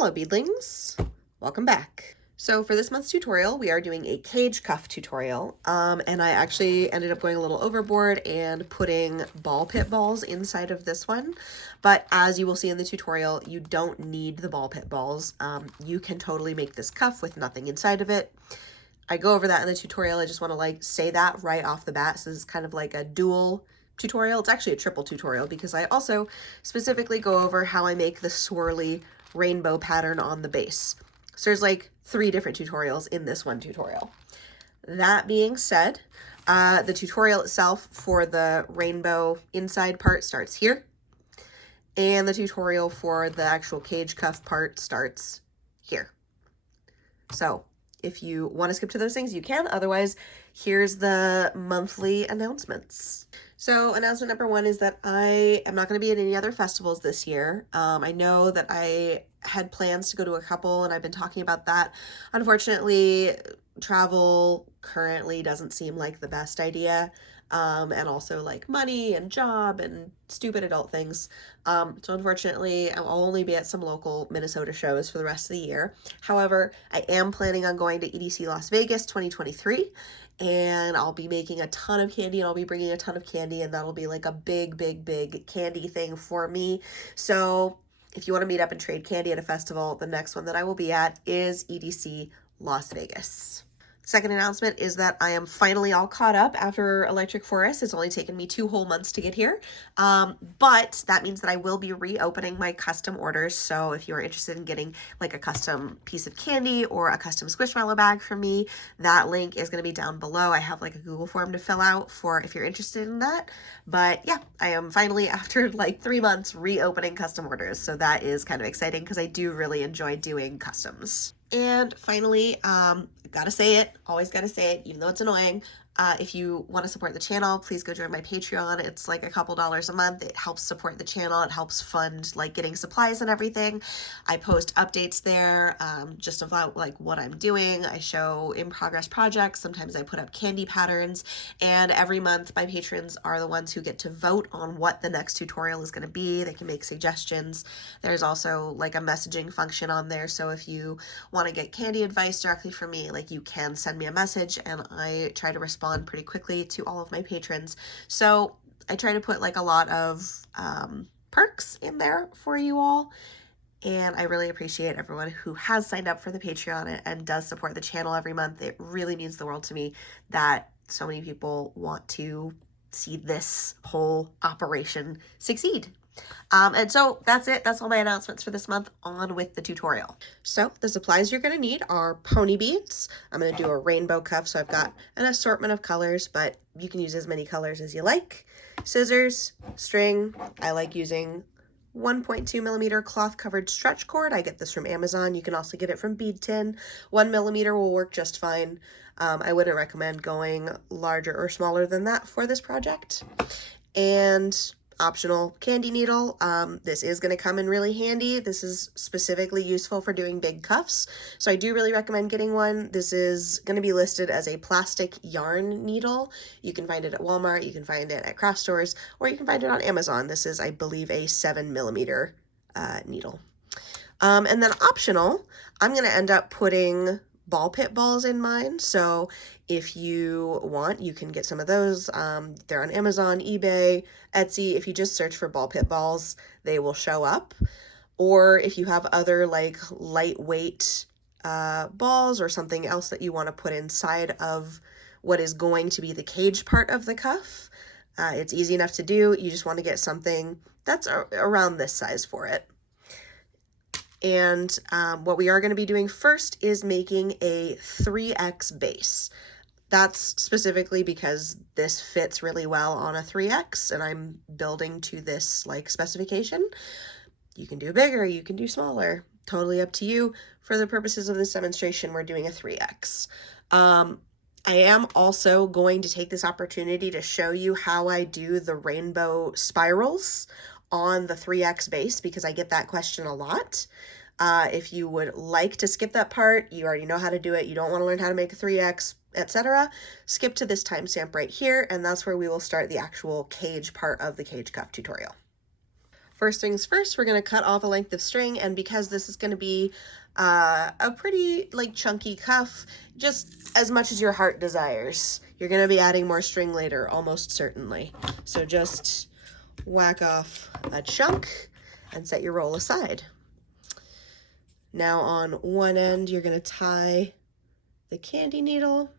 Hello beadlings, welcome back. So for this month's tutorial, we are doing a cage cuff tutorial, and I actually ended up going a little overboard and putting ball pit balls inside of this one. But as you will see in the tutorial, you don't need the ball pit balls. You can totally make this cuff with nothing inside of it. I go over that in the tutorial. I just want to say that right off the bat. So this is kind of like a dual tutorial. It's actually a triple tutorial because I also specifically go over how I make the swirly rainbow pattern on the base. So there's like 3 different tutorials in this one tutorial. That being said, the tutorial itself for the rainbow inside part starts here. And the tutorial for the actual cage cuff part starts here. So if you want to skip to those things, you can. Otherwise, here's the monthly announcements. So announcement number 1 is that I am not going to be at any other festivals this year. I know that I had plans to go to a couple and I've been talking about that. Unfortunately, travel currently doesn't seem like the best idea. And also like money and job and stupid adult things. So unfortunately, I'll only be at some local Minnesota shows for the rest of the year. However, I am planning on going to EDC Las Vegas 2023, and I'll be making a ton of candy, and I'll be bringing a ton of candy, and that'll be like a big candy thing for me. So if you want to meet up and trade candy at a festival, the next one that I will be at is EDC Las Vegas. Second announcement is that I am finally all caught up after Electric Forest. It's only taken me 2 whole months to get here. But that means that I will be reopening my custom orders. So if you're interested in getting like a custom piece of candy or a custom Squishmallow bag from me, that link is going to be down below. I have like a Google form to fill out for if you're interested in that. But yeah, I am finally, after like 3 months, reopening custom orders. So that is kind of exciting because I do really enjoy doing customs. And finally, gotta say it, always gotta say it, even though it's annoying. If you want to support the channel, please go join my Patreon. It's like a couple dollars a month. It helps support the channel. It helps fund like getting supplies and everything. I post updates there just about like what I'm doing. I show in progress projects. Sometimes I put up candy patterns, and every month my patrons are the ones who get to vote on what the next tutorial is going to be. They can make suggestions. There's also like a messaging function on there. So if you want to get candy advice directly from me, like you can send me a message and I try to respond pretty quickly to all of my patrons. So I try to put like a lot of perks in there for you all, and I really appreciate everyone who has signed up for the Patreon and does support the channel every month. It really means the world to me that so many people want to see this whole operation succeed. And so that's it. That's all my announcements for this month. On with the tutorial. So the supplies you're going to need are pony beads. I'm going to do a rainbow cuff, so I've got an assortment of colors, but you can use as many colors as you like. Scissors, string. I like using 1.2 millimeter cloth covered stretch cord. I get this from Amazon. You can also get it from Bead Tin. 1 millimeter will work just fine. I wouldn't recommend going larger or smaller than that for this project. And optional candy needle. This is going to come in really handy. This is specifically useful for doing big cuffs, so I do really recommend getting one. This is going to be listed as a plastic yarn needle. You can find it at Walmart, you can find it at craft stores, or you can find it on Amazon. This is, I believe, a 7 millimeter needle. And then optional, I'm going to end up putting ball pit balls in mine. So if you want, you can get some of those. They're on Amazon, eBay, Etsy. If you just search for ball pit balls, they will show up. Or if you have other like lightweight balls or something else that you want to put inside of what is going to be the cage part of the cuff, it's easy enough to do. You just want to get something that's around this size for it. And what we are going to be doing first is making a 3X base. That's specifically because this fits really well on a 3X, and I'm building to this like specification. You can do bigger, you can do smaller, totally up to you. For the purposes of this demonstration, we're doing a 3X. I am also going to take this opportunity to show you how I do the rainbow spirals on the 3X base, because I get that question a lot. If you would like to skip that part, you already know how to do it, you don't want to learn how to make a 3X, etc., skip to this timestamp right here, and that's where we will start the actual cage part of the cage cuff tutorial. First things first, we're going to cut off a length of string, and because this is going to be a pretty like chunky cuff, just as much as your heart desires. You're going to be adding more string later, almost certainly. So just whack off a chunk and set your roll aside. Now on one end, you're going to tie the Kandi needle.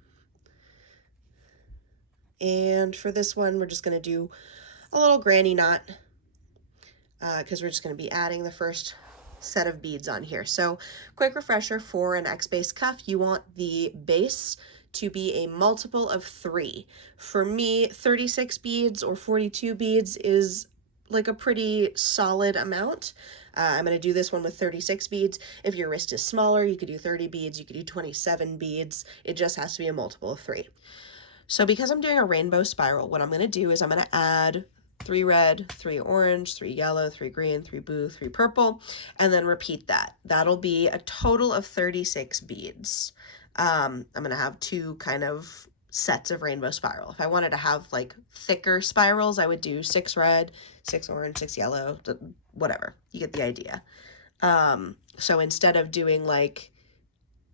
And for this one, we're just going to do a little granny knot because we're just going to be adding the first set of beads on here. So quick refresher, for an X-base cuff, you want the base to be a multiple of 3. For me, 36 beads or 42 beads is like a pretty solid amount. I'm going to do this one with 36 beads. If your wrist is smaller, you could do 30 beads, you could do 27 beads. It just has to be a multiple of 3. So because I'm doing a rainbow spiral, what I'm going to do is I'm going to add 3 red, 3 orange, 3 yellow, 3 green, 3 blue, 3 purple, and then repeat that. That'll be a total of 36 beads. I'm going to have 2 kind of sets of rainbow spiral. If I wanted to have like thicker spirals, I would do 6 red, 6 orange, 6 yellow, whatever. You get the idea. So instead of doing like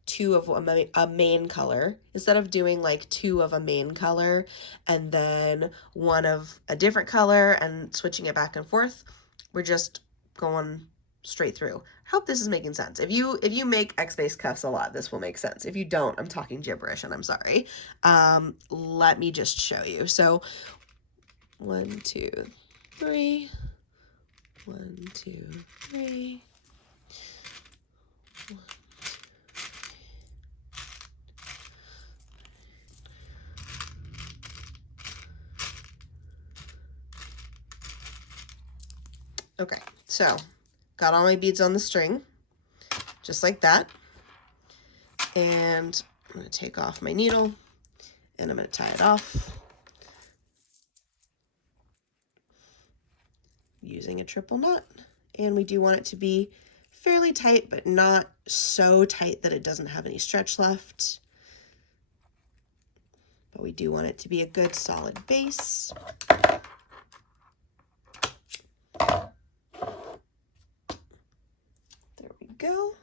2 of a main color, instead of doing like 2 of a main color and then 1 of a different color and switching it back and forth, we're just going straight through. I hope this is making sense. If you make X-base cuffs a lot, this will make sense. If you don't, I'm talking gibberish and I'm sorry. Let me just show you. So 1, 2, 3, 1, 2, 3. Okay, so got all my beads on the string, just like that. And I'm going to take off my needle and I'm going to tie it off using a triple knot. And we do want it to be fairly tight, but not so tight that it doesn't have any stretch left. But we do want it to be a good solid base. Go.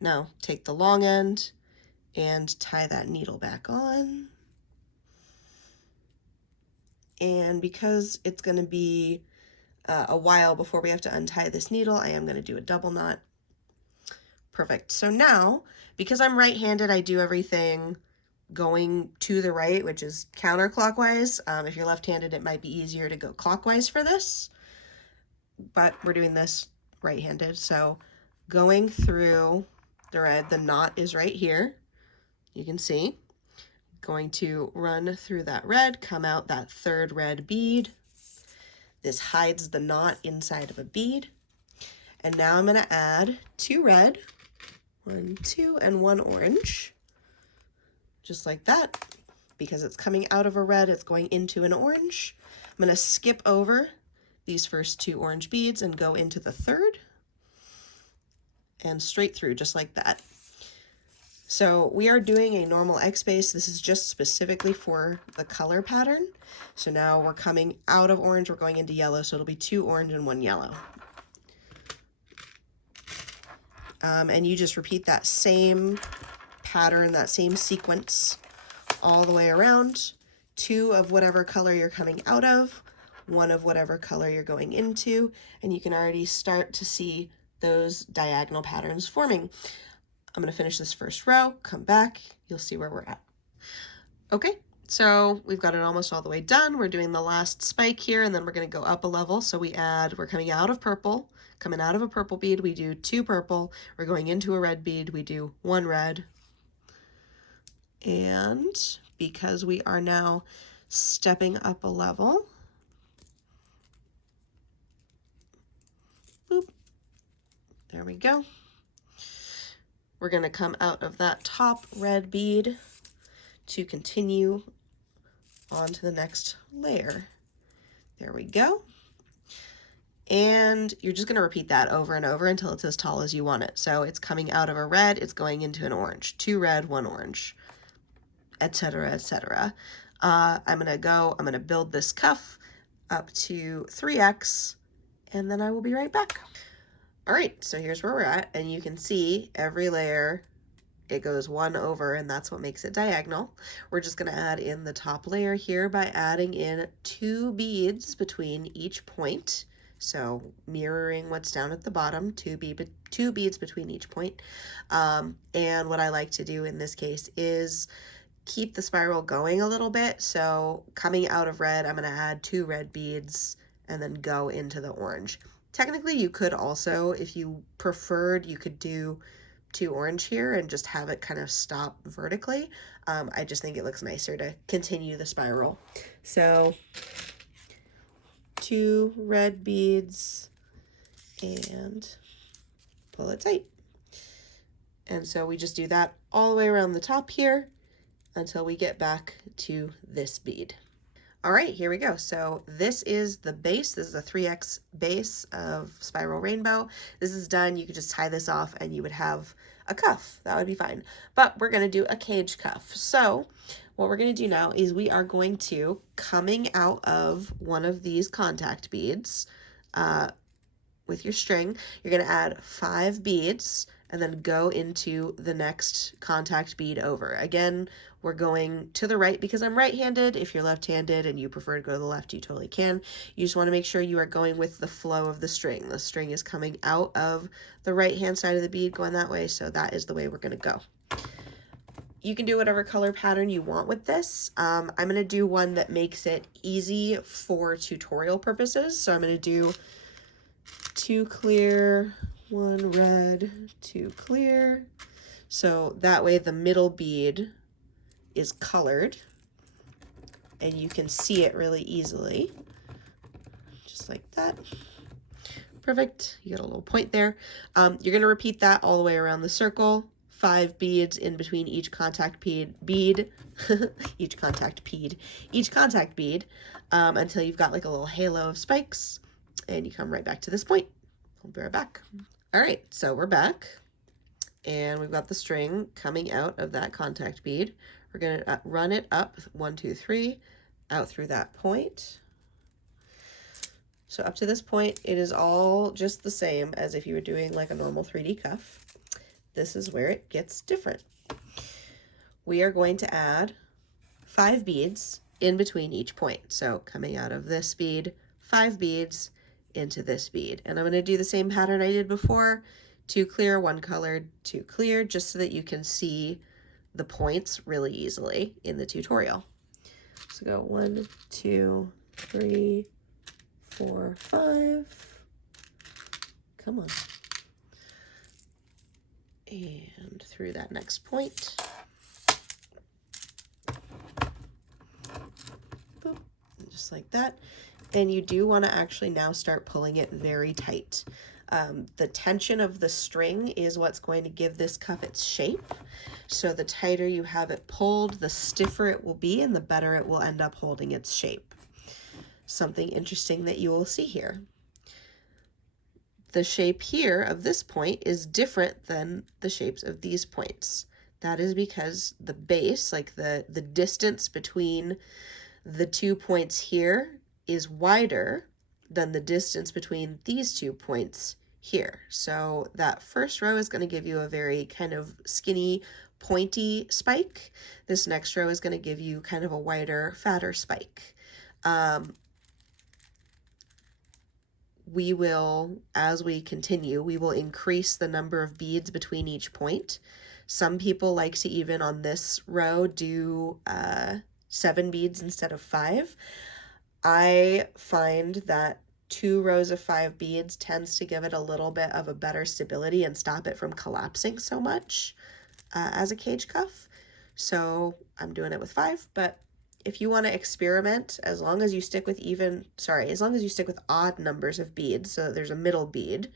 Now take the long end and tie that needle back on. And because it's going to be a while before we have to untie this needle, I am going to do a double knot. Perfect. So now, because I'm right-handed, I do everything going to the right, which is counterclockwise. If you're left-handed, it might be easier to go clockwise for this. But we're doing this right-handed, so going through the red, the knot is right here, you can see. Going to run through that red, come out that 3rd red bead. This hides the knot inside of a bead. And now I'm going to add 2 red, 1, 2, and 1 orange, just like that. Because it's coming out of a red, it's going into an orange. I'm going to skip over these first 2 orange beads and go into the 3rd and straight through just like that. So we are doing a normal X-base. This is just specifically for the color pattern. So now we're coming out of orange, we're going into yellow, so it'll be 2 orange and 1 yellow. And you just repeat that same pattern, that same sequence all the way around. 2 of whatever color you're coming out of, 1 of whatever color you're going into, and you can already start to see those diagonal patterns forming. I'm going to finish this first row, come back, you'll see where we're at. Okay, so we've got it almost all the way done. We're doing the last spike here, and then we're going to go up a level. So we're coming out of purple, coming out of a purple bead, we do 2 purple, we're going into a red bead, we do 1 red. And because we are now stepping up a level, boop, there we go. We're going to come out of that top red bead to continue on to the next layer. There we go. And you're just going to repeat that over and over until it's as tall as you want it. So it's coming out of a red, it's going into an orange. 2 red, 1 orange, etc., etc. I'm gonna build this cuff up to 3x, and then I will be right back. All right, so here's where we're at, and you can see every layer, it goes one over, and that's what makes it diagonal. We're just gonna add in the top layer here by adding in 2 beads between each point. So mirroring what's down at the bottom, 2 beads between each point. And what I like to do in this case is keep the spiral going a little bit. So coming out of red, I'm gonna add 2 red beads and then go into the orange. Technically, you could also, if you preferred, you could do 2 orange here and just have it kind of stop vertically. I just think it looks nicer to continue the spiral. So 2 red beads and pull it tight. And so we just do that all the way around the top here until we get back to this bead. All right, here we go. So this is the base. This is a 3x base of Spiral Rainbow. This is done. You could just tie this off and you would have a cuff. That would be fine. But we're going to do a cage cuff. So what we're going to do now is we are going to, coming out of one of these contact beads with your string, you're going to add 5 beads and then go into the next contact bead over. Again, we're going to the right because I'm right-handed. If you're left-handed and you prefer to go to the left, you totally can. You just want to make sure you are going with the flow of the string. The string is coming out of the right-hand side of the bead, going that way, so that is the way we're going to go. You can do whatever color pattern you want with this. I'm going to do one that makes it easy for tutorial purposes. So I'm going to do 2 clear, 1 red, 2 clear. So that way the middle bead is colored and you can see it really easily. Just like that. Perfect. You got a little point there. You're going to repeat that all the way around the circle. 5 beads in between each contact bead, each contact bead, until you've got like a little halo of spikes, and you come right back to this point. I'll be right back. All right, so we're back, and we've got the string coming out of that contact bead. We're gonna run it up 1, 2, 3, out through that point. So up to this point, it is all just the same as if you were doing like a normal 3D cuff. This is where it gets different. We are going to add 5 beads in between each point. So coming out of this bead, 5 beads into this bead. And I'm going to do the same pattern I did before. 2 clear, 1 colored, 2 clear, just so that you can see the points really easily in the tutorial. So go 1, 2, 3, 4, 5. Come on. And through that next point. Boop, just like that. And you do want to actually now start pulling it very tight. The tension of the string is what's going to give this cuff its shape. So the tighter you have it pulled, the stiffer it will be and the better it will end up holding its shape. Something interesting that you will see here. The shape here of this point is different than the shapes of these points. That is because the base, like the distance between the 2 points here, is wider than the distance between these 2 points here. So that first row is going to give you a very kind of skinny, pointy spike. This next row is going to give you kind of a wider, fatter spike. We will, as we continue, we will increase the number of beads between each point. Some people like to even on this row do 7 beads instead of 5. I find that 2 rows of 5 beads tends to give it a little bit of a better stability and stop it from collapsing so much as a cage cuff. So I'm doing it with 5, but if you want to experiment, as long as you stick with odd numbers of beads, so that there's a middle bead,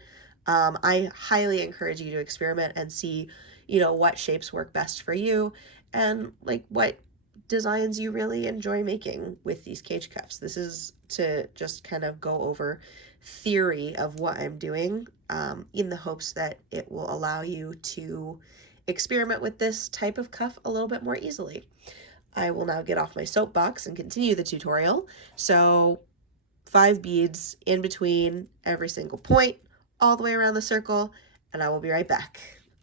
I highly encourage you to experiment and see, what shapes work best for you and like what designs you really enjoy making with these cage cuffs. This is to just kind of go over theory of what I'm doing in the hopes that it will allow you to experiment with this type of cuff a little bit more easily. I will now get off my soapbox and continue the tutorial. So 5 beads in between every single point, all the way around the circle, and I will be right back.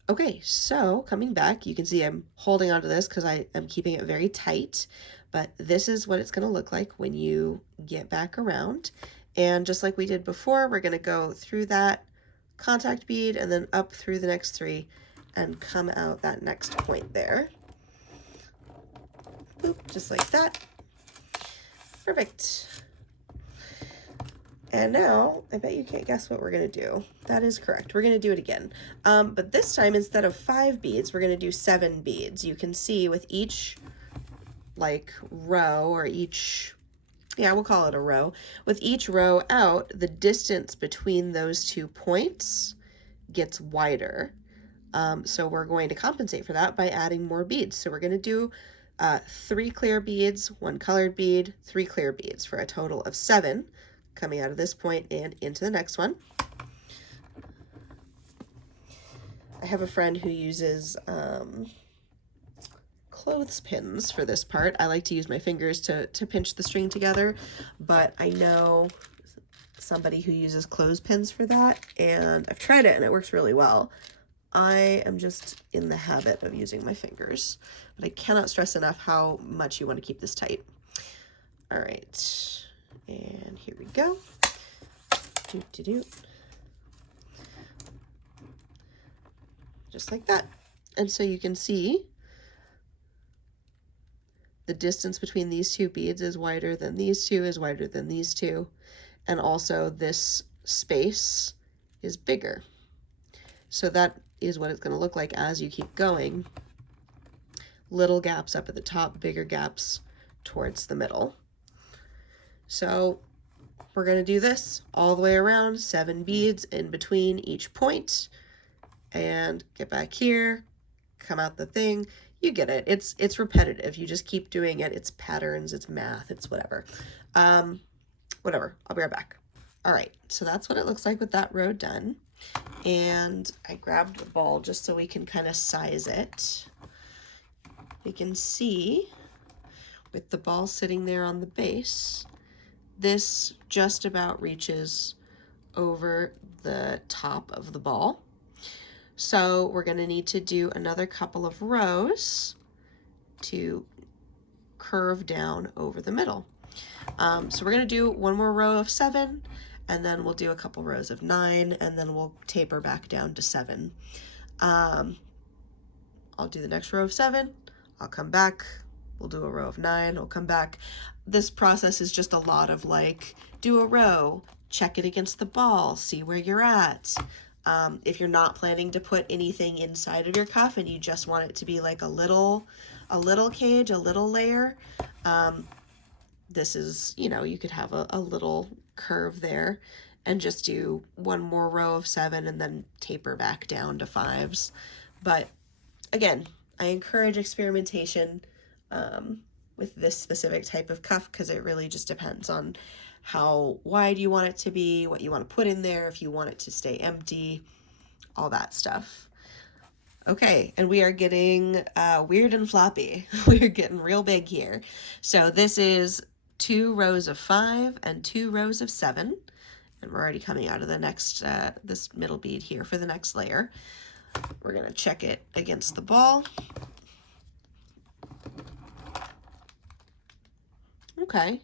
Okay, so coming back, you can see I'm holding onto this because I am keeping it very tight, but this is what it's going to look like when you get back around. And just like we did before, we're going to go through that contact bead and then up through the next 3 and come out that next point there. Boop, just like that. Perfect. And now, I bet you can't guess what we're going to do. That is correct. We're going to do it again. But this time, instead of 5 beads, we're going to do 7 beads. You can see with each, like, row or each, yeah, we'll call it a row. With each row out, the distance between those 2 points gets wider. So we're going to compensate for that by adding more beads. So we're going to do 3 clear beads, 1 colored bead, 3 clear beads for a total of 7. Coming out of this point and into the next one. I have a friend who uses clothespins for this part. I like to use my fingers to pinch the string together, but I know somebody who uses clothespins for that, and I've tried it and it works really well. I am just in the habit of using my fingers, but I cannot stress enough how much you want to keep this tight. All right. And here we go. Just like that. And so you can see the distance between these 2 beads is wider than these 2, is wider than these 2. And also this space is bigger. So that is what it's going to look like as you keep going. Little gaps up at the top, bigger gaps towards the middle. So we're going to do this all the way around, 7 beads in between each point, and get back here, come out the thing. You get it. It's repetitive. You just keep doing it. It's patterns, it's math, it's whatever. Whatever. I'll be right back. All right, so that's what it looks like with that row done. And I grabbed the ball just so we can kind of size it. You can see with the ball sitting there on the base, this just about reaches over the top of the ball. So we're going to need to do another couple of rows to curve down over the middle. So we're going to do 1 more row of 7, and then we'll do a couple rows of 9, and then we'll taper back down to 7. I'll do the next row of 7, I'll come back, we'll do a row of 9, we'll come back. This process is just a lot of like, do a row, check it against the ball, see where you're at. If you're not planning to put anything inside of your cuff and you just want it to be like a little cage, a little layer, this is, you know, you could have a little curve there and just do 1 more row of 7 and then taper back down to 5s. But again, I encourage experimentation with this specific type of cuff because it really just depends on how wide you want it to be, what you want to put in there, if you want it to stay empty, all that stuff. Okay, and we are getting weird and floppy. We're getting real big here. So this is 2 rows of 5 and 2 rows of 7. And we're already coming out of the next, this middle bead here for the next layer. We're gonna check it against the ball. Okay,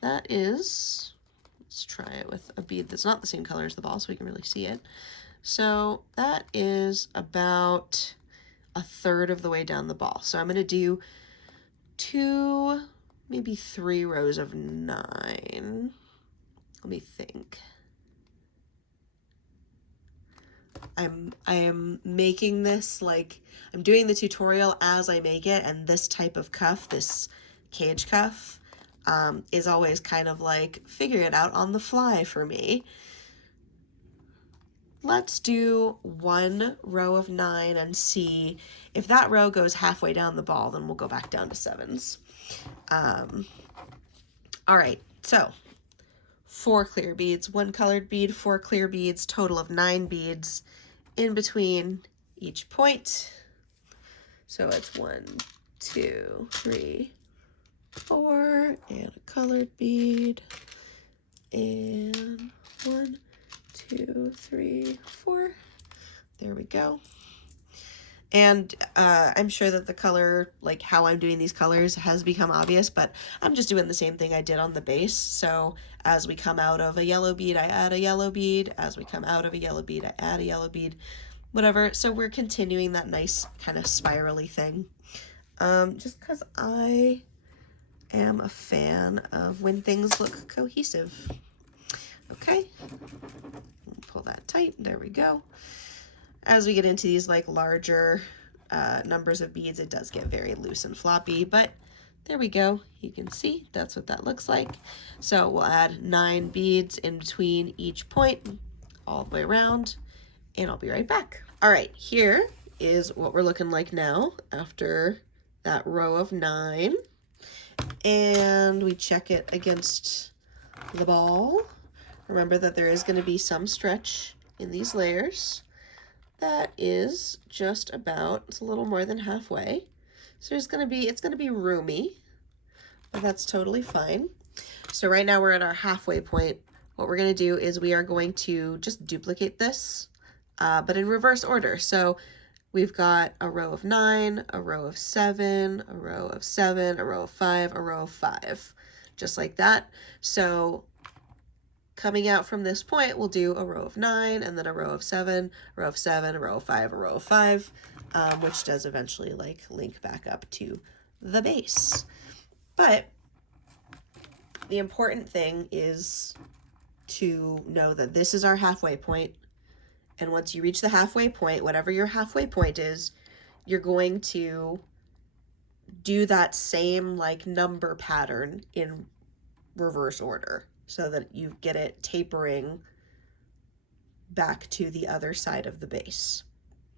that is, let's try it with a bead that's not the same color as the ball so we can really see it. So that is about 1/3 of the way down the ball. So I'm going to do 2, maybe 3 rows of 9. Let me think. I am making this, like, I'm doing the tutorial as I make it, and this type of cuff, this cage cuff, is always kind of like figure it out on the fly for me. Let's do 1 row of 9 and see if that row goes halfway down the ball, then we'll go back down to 7s. All right, so 4 clear beads, 1 colored bead, 4 clear beads, total of 9 beads in between each point. So it's 1, 2, 3, 4, and a colored bead, and 1, 2, 3, 4. There we go. And I'm sure that the color, like how I'm doing these colors, has become obvious, but I'm just doing the same thing I did on the base. So as we come out of a yellow bead, I add a yellow bead. As we come out of a yellow bead, I add a yellow bead, whatever. So we're continuing that nice kind of spirally thing. Just because I am a fan of when things look cohesive. Okay, pull that tight. There we go. As we get into these like larger numbers of beads, it does get very loose and floppy, but there we go. You can see that's what that looks like. So we'll add 9 beads in between each point all the way around, and I'll be right back. All right, here is what we're looking like now after that row of 9. And we check it against the ball. Remember that there is going to be some stretch in these layers. That is just about, it's a little more than halfway. So it's going to be roomy, but that's totally fine. So right now we're at our halfway point. What we're going to do is we are going to just duplicate this, but in reverse order. So we've got a row of 9, a row of 7, a row of 7, a row of 5, a row of 5, just like that. So coming out from this point, we'll do a row of 9, and then a row of 7, a row of 7, a row of 5, a row of 5, which does eventually like link back up to the base. But the important thing is to know that this is our halfway point. And once you reach the halfway point, whatever your halfway point is, you're going to do that same like number pattern in reverse order, so that you get it tapering back to the other side of the base.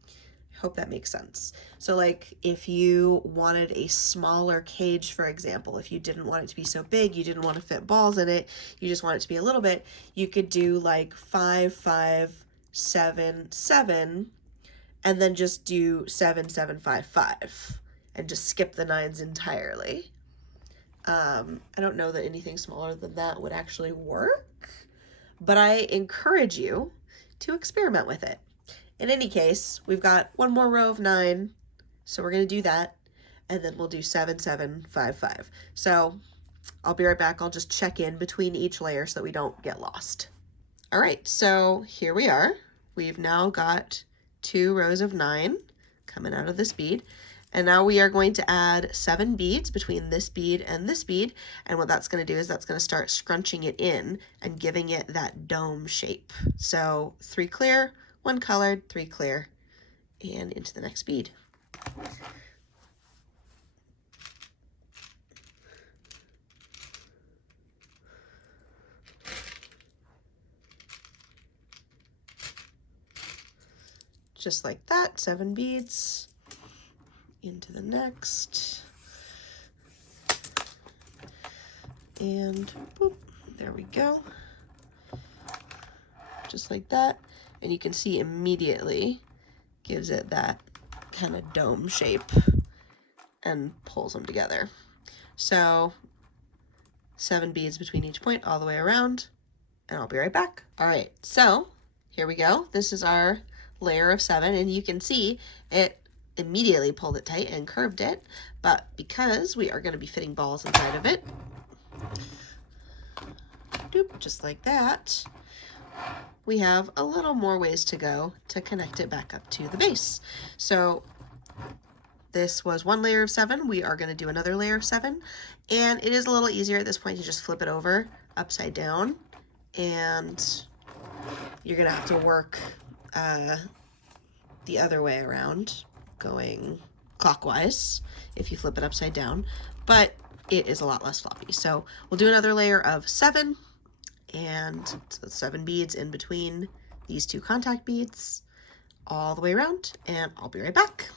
I hope that makes sense. So like if you wanted a smaller cage, for example, if you didn't want it to be so big, you didn't want to fit balls in it, you just want it to be a little bit, you could do like 5, 5, 7, 7, and then just do 7, 7, 5, 5, and just skip the 9s entirely. I don't know that anything smaller than that would actually work, but I encourage you to experiment with it. In any case, we've got one more row of 9, so we're going to do that, and then we'll do 7, 7, 5, 5. So I'll be right back. I'll just check in between each layer so that we don't get lost. All right, so here we are. We've now got 2 rows of 9 coming out of this bead. And now we are going to add 7 beads between this bead and this bead. And what that's going to do is that's going to start scrunching it in and giving it that dome shape. So 3 clear, 1 colored, 3 clear, and into the next bead. Just like that, 7 beads. Into the next, and boop, there we go, just like that. And you can see immediately gives it that kind of dome shape and pulls them together. So 7 beads between each point all the way around, and I'll be right back. All right, so here we go. This is our layer of 7, and you can see it immediately pulled it tight and curved it, but because we are going to be fitting balls inside of it, doop, just like that, we have a little more ways to go to connect it back up to the base. So this was 1 layer of 7. We are going to do another layer of 7, and it is a little easier at this point to just flip it over upside down, and you're going to have to work the other way around, going clockwise if you flip it upside down, but it is a lot less floppy. So we'll do another layer of 7, and 7 beads in between these 2 contact beads all the way around, and I'll be right back.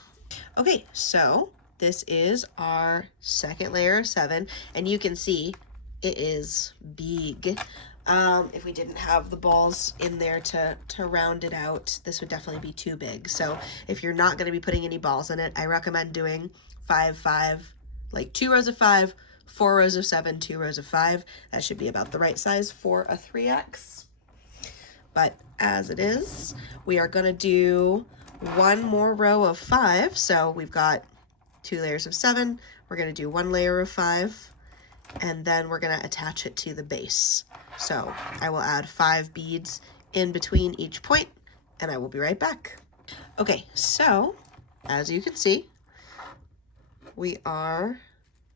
Okay, so this is our second layer of 7, and you can see it is big. If we didn't have the balls in there to round it out, this would definitely be too big. So if you're not going to be putting any balls in it, I recommend doing 5, 5, like 2 rows of 5, 4 rows of 7, 2 rows of 5. That should be about the right size for a 3X. But as it is, we are gonna do one more row of 5. So we've got 2 layers of 7. We're gonna do 1 layer of 5, and then we're gonna attach it to the base. So I will add 5 beads in between each point, and I will be right back. Okay, so as you can see, we are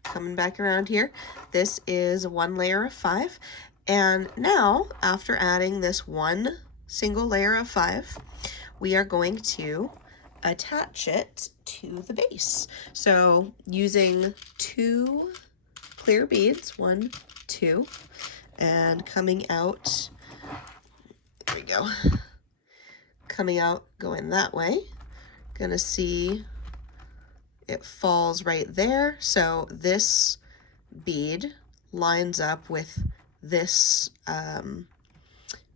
coming back around here. This is 1 layer of 5. And now, after adding this 1 single layer of 5, we are going to attach it to the base. So using 2 clear beads, 1, 2, and coming out, there we go, coming out, going that way. Gonna see it falls right there. So this bead lines up with this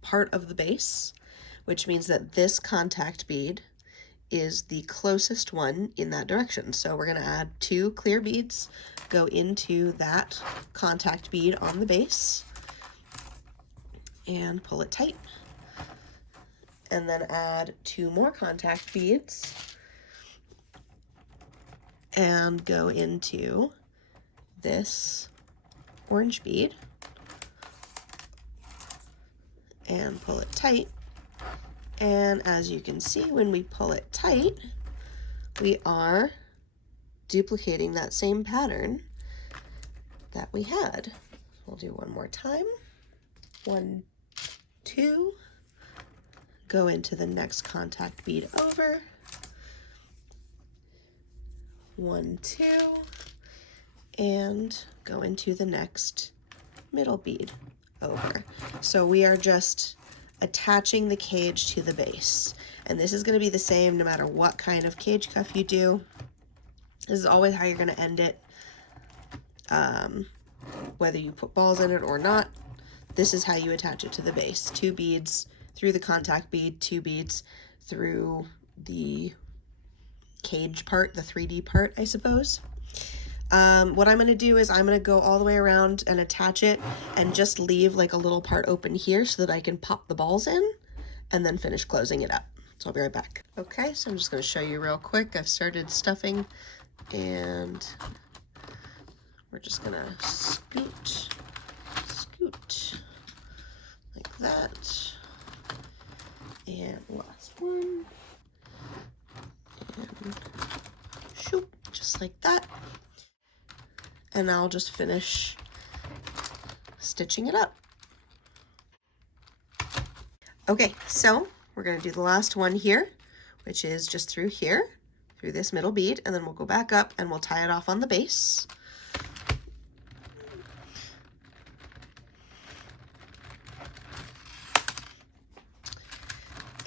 part of the base, which means that this contact bead is the closest one in that direction. So we're going to add 2 clear beads, go into that contact bead on the base, and pull it tight. And then add 2 more contact beads and go into this orange bead and pull it tight. And as you can see, when we pull it tight, we are duplicating that same pattern that we had. We'll do one more time. 1, 2, go into the next contact bead over. 1, 2, and go into the next middle bead over. So we are just attaching the cage to the base, and this is going to be the same no matter what kind of cage cuff you do. This is always how you're going to end it, whether you put balls in it or not. This is how you attach it to the base. 2 beads through the contact bead, 2 beads through the cage part, the 3D part, I suppose. What I'm going to do is I'm going to go all the way around and attach it and just leave like a little part open here so that I can pop the balls in and then finish closing it up. So I'll be right back. Okay, so I'm just going to show you real quick. I've started stuffing, and we're just going to scoot like that. And last one. And shoot, just like that. And I'll just finish stitching it up. Okay, so we're going to do the last one here, which is just through here, through this middle bead, and then we'll go back up and we'll tie it off on the base.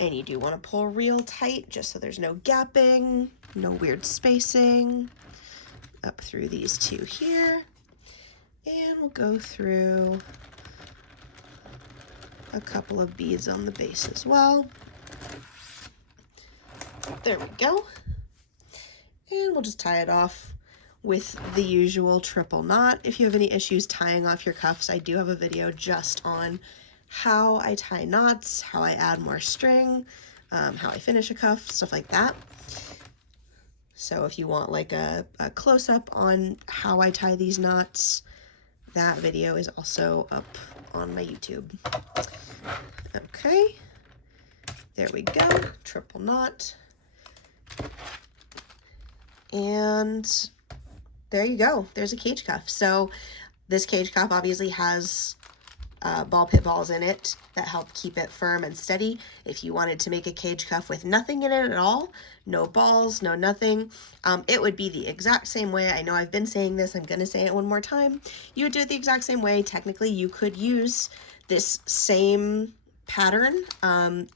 And you do want to pull real tight just so there's no gapping, no weird spacing. Up through these 2 here, and we'll go through a couple of beads on the base as well. There we go. And we'll just tie it off with the usual triple knot. If you have any issues tying off your cuffs, I do have a video just on how I tie knots, how I add more string, how I finish a cuff, stuff like that. So if you want like a close-up on how I tie these knots, that video is also up on my YouTube. Okay, there we go, triple knot. And there you go, there's a cage cuff. So this cage cuff obviously has ball pit balls in it that help keep it firm and steady. If you wanted to make a cage cuff with nothing in it at all, no balls, no nothing, it would be the exact same way. I know I've been saying this, I'm going to say it one more time. You would do it the exact same way. Technically, you could use this same pattern.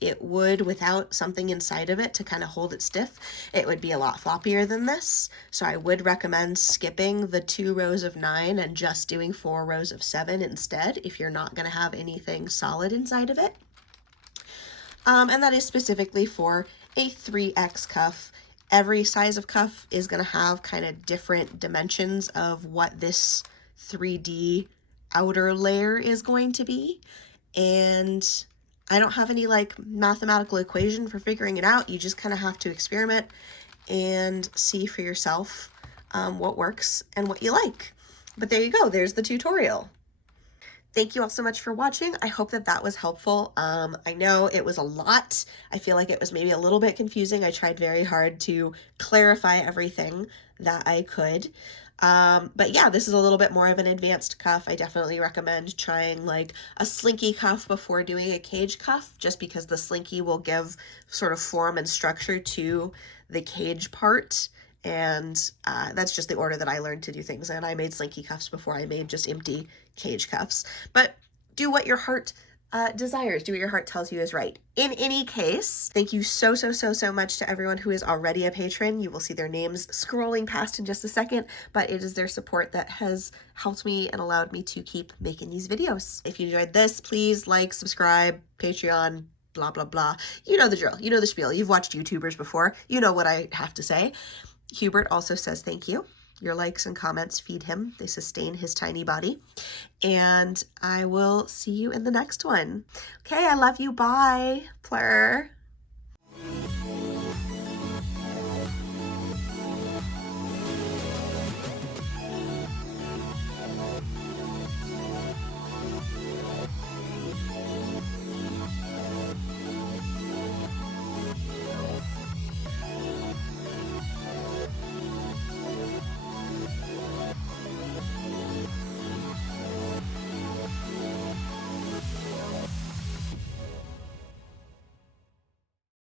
It would, without something inside of it to kind of hold it stiff, it would be a lot floppier than this. So I would recommend skipping the 2 rows of 9 and just doing 4 rows of 7 instead if you're not going to have anything solid inside of it. And that is specifically for a 3X cuff Every size of cuff is going to have kind of different dimensions of what this 3D outer layer is going to be. And I don't have any like mathematical equation for figuring it out. You just kind of have to experiment and see for yourself what works and what you like. But there you go. There's the tutorial. Thank you all so much for watching. I hope that that was helpful. I know it was a lot. I feel like it was maybe a little bit confusing. I tried very hard to clarify everything that I could. But yeah, this is a little bit more of an advanced cuff. I definitely recommend trying like a slinky cuff before doing a cage cuff, just because the slinky will give sort of form and structure to the cage part. And that's just the order that I learned to do things. And I made slinky cuffs before I made just empty cage cuffs. But do what your heart desires. Do what your heart tells you is right. In any case, thank you so much to everyone who is already a patron. You will see their names scrolling past in just a second, but it is their support that has helped me and allowed me to keep making these videos. If you enjoyed this, please like, subscribe, Patreon, blah, blah, blah. You know the drill. You know the spiel. You've watched YouTubers before. You know what I have to say. Hubert also says thank you. Your likes and comments feed him. They sustain his tiny body. And I will see you in the next one. Okay, I love you. Bye. Plur.